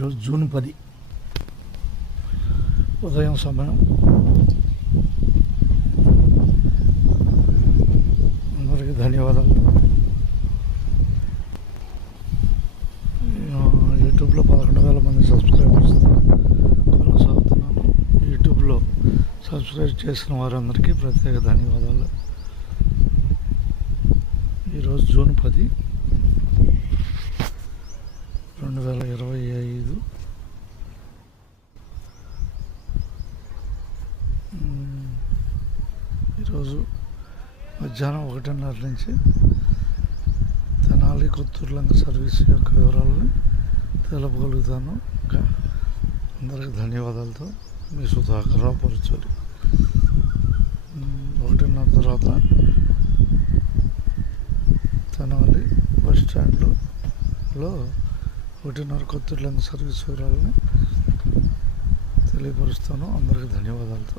ఈరోజు జూన్ 10 ఉదయం సమయం. అందరికీ ధన్యవాదాలు. యూట్యూబ్లో 11,000 మంది సబ్స్క్రైబర్స్ కొనసాగుతున్నాను. యూట్యూబ్లో సబ్స్క్రైబ్ చేసిన వారందరికీ ప్రత్యేక ధన్యవాదాలు. ఈరోజు జూన్ 10, 2025. ఈరోజు మధ్యాహ్నం 1:30 నుంచి తెనాలి కొత్తూరులంక సర్వీస్ యొక్క వివరాలను తెలపగలుగుతాను. అందరికి ధన్యవాదాలతో మీ సుధాకర్ రావు పరుచూరి. 1:30 తర్వాత తెనాలి బస్ స్టాండ్లో 1:30 కొత్తూరులంక సర్వీస్ వివరాలని తెలియపరుస్తాను. అందరికి ధన్యవాదాలతో.